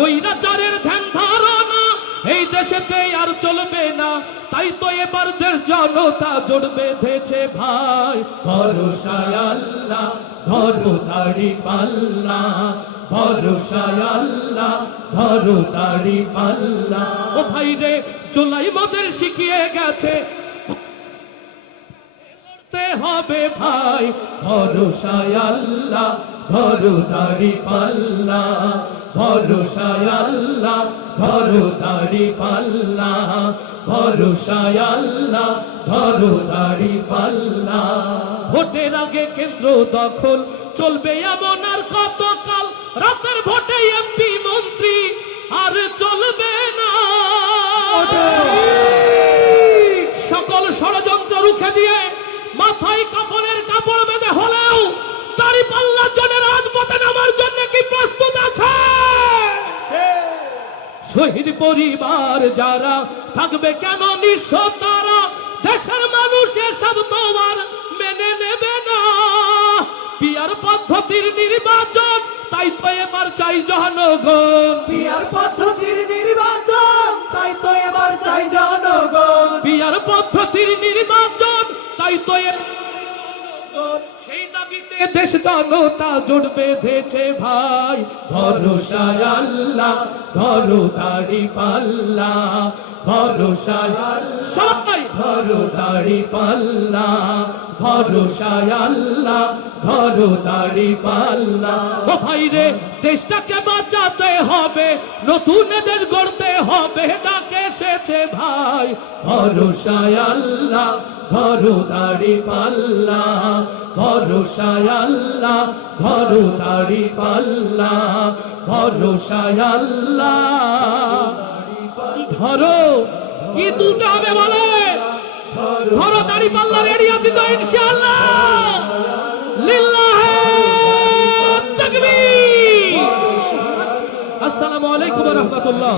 স্বৈরাচারের ধ্যান ধারণা। এই দেশেতে আর চলবে না। তাই তো এবার দেশ জনতা জোট বেঁধেছে ভাই। ভরসায় আল্লাহ, ধরো দাড়ি পাল্লা। ভরসায় আল্লাহ, ধরো দাড়ি পাল্লা। ও ভাই রে চুলাই মদের শিখিয়ে গেছে। হবে ভাই? ভরসায় আল্লাহ ধরো দাড়ি পাল্লা। ভরসায় আল্লাহ ধরো দাড়ি পাল্লা। ভরসায় আল্লাহ ধরো দাড়ি পাল্লা। ভোটের আগে কেন্দ্র দখল চলবে এমন আর কতকাল? রাতের ভোটে এমপি মন্ত্রী আর চলবে না। সকল ষড়যন্ত্র রুখে দিয়ে মাথায় কাপড়ের কাপড় বেঁধে হলেও দাড়ি পাল্লার জন্য রাজপথে নামার জন্য কি প্রস্তুত আছে? শহীদ পরিবার যারা থাকবে কেন নিঃস্ব তারা? দেশের মানুষ এসব তোমার মেনে নেবে না। পিয়ার পদ্ধতির নির্বাচন তাই তো এবার চাই জনগণ। বিয়ার পদ্ধতির নির্বাচন তাই তো এবার চাই জনগণ। বিয়ার পদ্ধতির নির্বাচন তাই তো এ- সেই দাবিতে দেশ জনতা জোট বেঁধেছে ভাই। ভরসায় আল্লাহ ধরো দাড়ি পাল্লা। ভরসায় আল্লাহ সবাই। ধরো দাড়ি পাল্লা। ভরসায় আল্লাহ ধরো দাড়ি পাল্লা। ও ভাই রে দেশটাকে বাঁচাতে হবে নতুন দেশ গড়তে হবে ডাকে এসেছে ভাই। ভরসায় আল্লাহ ধরো দাড়ি পাল্লা। ভরসায় আল্লাহ ধরো দাড়ি পাল্লা, ভরসায় আল্লাহ। ধরো, কি তুলতে হবে বলে? ধরো দাড়ি পাল্লা রেডি আছি তো ইনশাআল্লাহ। আসসালামু আলাইকুম ওয়া